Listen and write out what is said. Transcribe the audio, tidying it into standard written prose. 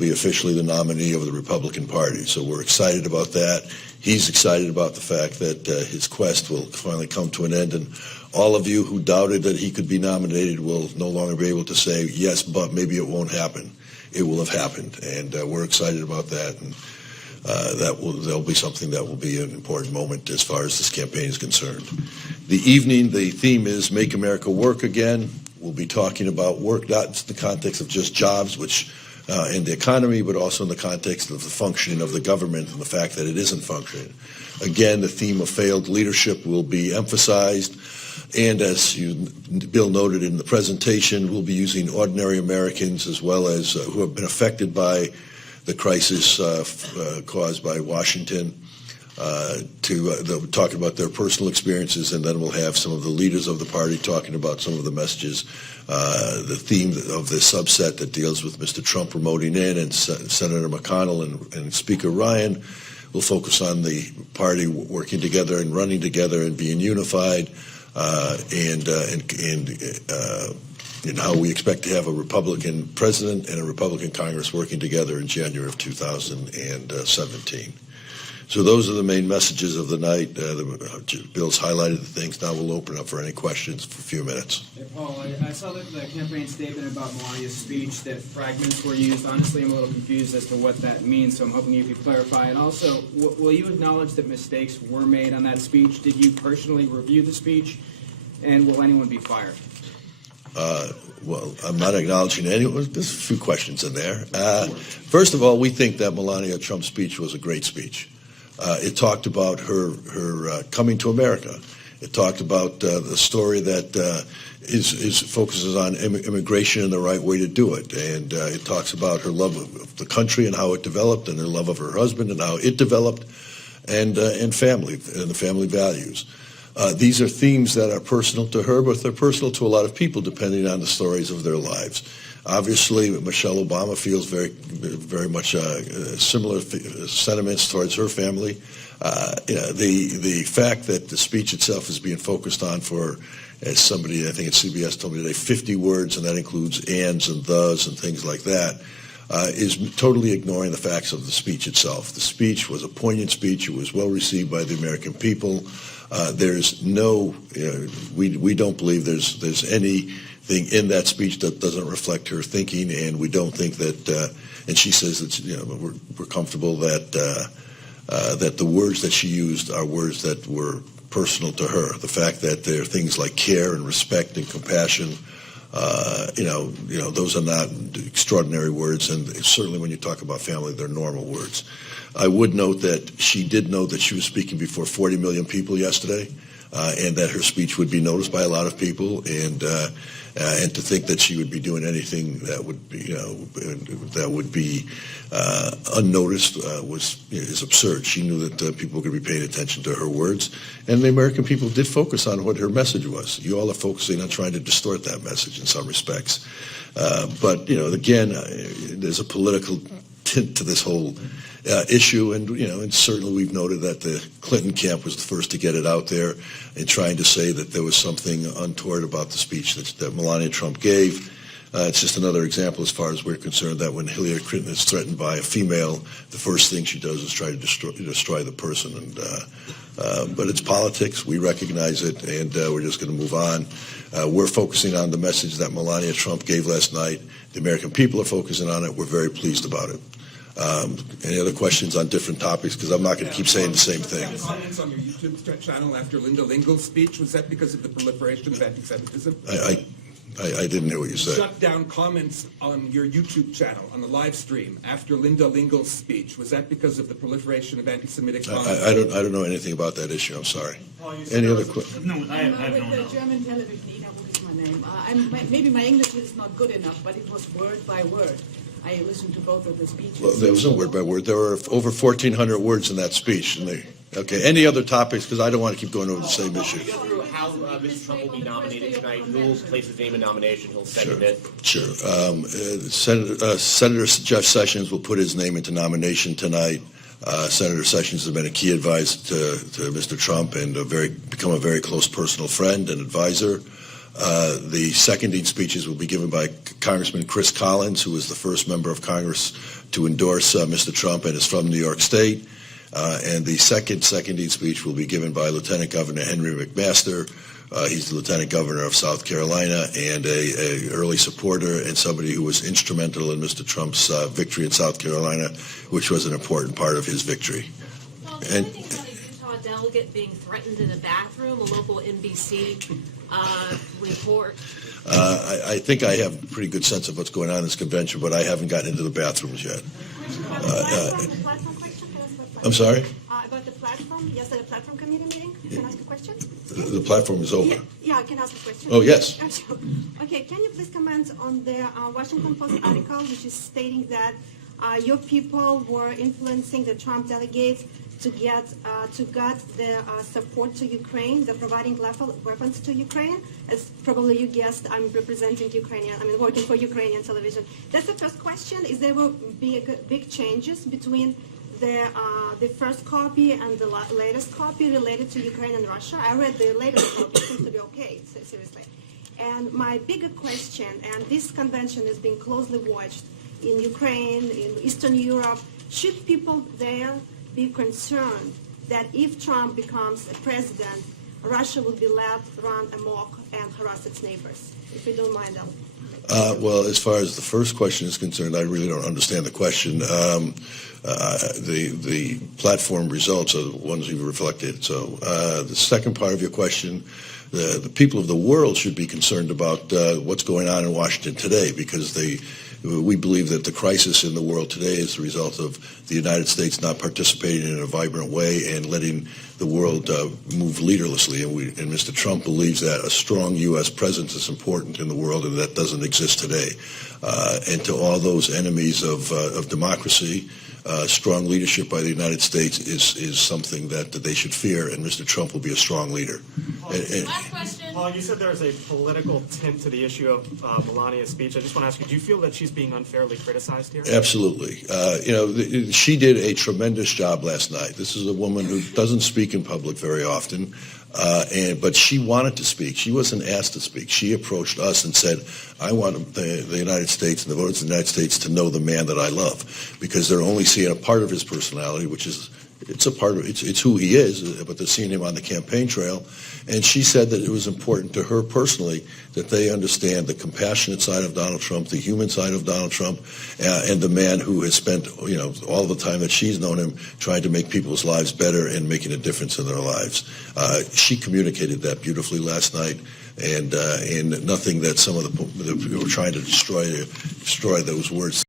be officially the nominee of the Republican Party. So we're excited about that. He's excited about the fact that his quest will finally come to an end, and all of you who doubted that he could be nominated will no longer be able to say, yes, but maybe it won't happen. It will have happened, and we're excited about that, and that'll be something that will be an important moment as far as this campaign is concerned. The evening, the theme is Make America Work Again. We'll be talking about work, not in the context of just jobs, which in the economy, but also in the context of the functioning of the government and the fact that it isn't functioning. Again, the theme of failed leadership will be emphasized, and as Bill noted in the presentation, we'll be using ordinary Americans as well as who have been affected by the crisis caused by Washington to talk about their personal experiences, and then we'll have some of the leaders of the party talking about some of the messages. The theme of the subset that deals with Mr. Trump promoting in, and Senator McConnell and Speaker Ryan will focus on the party working together and running together and being unified, and how we expect to have a Republican president and a Republican Congress working together in January of 2017. So those are the main messages of the night. Bill's highlighted the things. Now we'll open up for any questions for a few minutes. Hey, Paul, I saw that the campaign statement about Melania's speech, that fragments were used. Honestly, I'm a little confused as to what that means, so I'm hoping you could clarify. And also, will you acknowledge that mistakes were made on that speech? Did you personally review the speech? And will anyone be fired? Well, I'm not acknowledging anyone. There's a few questions in there. First of all, we think that Melania Trump's speech was a great speech. It talked about her coming to America. It talked about the story that focuses on immigration and the right way to do it. And it talks about her love of the country and how it developed, and her love of her husband and how it developed, and family and the family values. These are themes that are personal to her, but they're personal to a lot of people depending on the stories of their lives. Obviously, Michelle Obama feels very much similar sentiments towards her family. The fact that the speech itself is being focused on for, as somebody, I think at CBS told me today, 50 words, and that includes ands and thes and things like that, is totally ignoring the facts of the speech itself. The speech was a poignant speech. It was well received by the American people. There's no, we don't believe there's anything in that speech that doesn't reflect her thinking, and we don't think that, and she says that, we're comfortable that that the words that she used are words that were personal to her. The fact that there are things like care and respect and compassion, those are not extraordinary words, and certainly when you talk about family, they're normal words. I would note that she did know that she was speaking before 40 million people yesterday, and that her speech would be noticed by a lot of people, and to think that she would be doing anything that would be unnoticed is absurd. She knew that people were going to be paying attention to her words, and the American people did focus on what her message was. You all are focusing on trying to distort that message in some respects, but again, there's a political tint to this whole issue, and and certainly we've noted that the Clinton camp was the first to get it out there and trying to say that there was something untoward about the speech that Melania Trump gave. It's just another example, as far as we're concerned, that when Hillary Clinton is threatened by a female, the first thing she does is try to destroy the person. And but it's politics. We recognize it, and we're just going to move on. We're focusing on the message that Melania Trump gave last night. The American people are focusing on it. We're very pleased about it. Any other questions on different topics? Because I'm not going to keep saying the same thing. Comments on your YouTube channel after Linda Lingle's speech, was that because of the proliferation of anti-Semitism? I didn't hear what you said. Shut down comments on your YouTube channel, on the live stream, after Linda Lingle's speech. Was that because of the proliferation of anti-Semitic comments? I don't know anything about that issue. I'm sorry. Any other questions? No, I have no With the German television, Ina, what is my name? Maybe my English is not good enough, but it was word by word. I listened to both of the speeches. Well, there was no word by word. There were over 1,400 words in that speech. Okay. Any other topics? Because I don't want to keep going over the same issue. Go through how Mr. Trump will be nominated tonight. Who will place his name in nomination? He'll second it. Sure. Senator Jeff Sessions will put his name into nomination tonight. Senator Sessions has been a key advisor to Mr. Trump and become a very close personal friend and advisor. The seconding speeches will be given by Congressman Chris Collins, who was the first member of Congress to endorse Mr. Trump and is from New York State. And the seconding speech will be given by Lieutenant Governor Henry McMaster. He's the Lieutenant Governor of South Carolina and a early supporter and somebody who was instrumental in Mr. Trump's victory in South Carolina, which was an important part of his victory. Well, the only thing about a Utah delegate being threatened in a bathroom, a local NBC report. I think I have a pretty good sense of what's going on in this convention, but I haven't gotten into the bathrooms yet. I'm sorry? About the platform, yes, the platform committee meeting, you can ask a question? The platform is over. Yeah, I can ask a question. Oh, yes. Okay, can you please comment on the Washington Post article, which is stating that your people were influencing the Trump delegates to get the support to Ukraine, the providing weapons to Ukraine? As probably you guessed, I'm representing working for Ukrainian television. That's the first question. Is there will be big changes between the first copy and the latest copy related to Ukraine and Russia? I read the latest copy. It seems to be okay, seriously. And my bigger question, and this convention is being closely watched in Ukraine, in Eastern Europe, should people there be concerned that if Trump becomes a president, Russia will be let run amok and harass its neighbors? If you don't mind, Well, as far as the first question is concerned, I really don't understand the question. The platform results are the ones you reflected. So the second part of your question, the people of the world should be concerned about what's going on in Washington today, because we believe that the crisis in the world today is the result of the United States not participating in a vibrant way and letting the world move leaderlessly. And Mr. Trump believes that a strong U.S. presence is important in the world, and that doesn't exist today. And to all those enemies of democracy, strong leadership by the United States is something that they should fear, and Mr. Trump will be a strong leader. Last question. Paul, you said there's a political tint to the issue of Melania's speech. I just want to ask you, do you feel that she's being unfairly criticized here? Absolutely. She did a tremendous job last night. This is a woman who doesn't speak in public very often, but she wanted to speak. She wasn't asked to speak. She approached us and said, I want the United States and the voters of the United States to know the man that I love, because they're only seeing a part of his personality, which is it's who he is, but they're seeing him on the campaign trail. And she said that it was important to her personally that they understand the compassionate side of Donald Trump, the human side of Donald Trump, and the man who has spent all the time that she's known him trying to make people's lives better and making a difference in their lives. She communicated that beautifully last night, and nothing that some of the people were trying to destroy those words.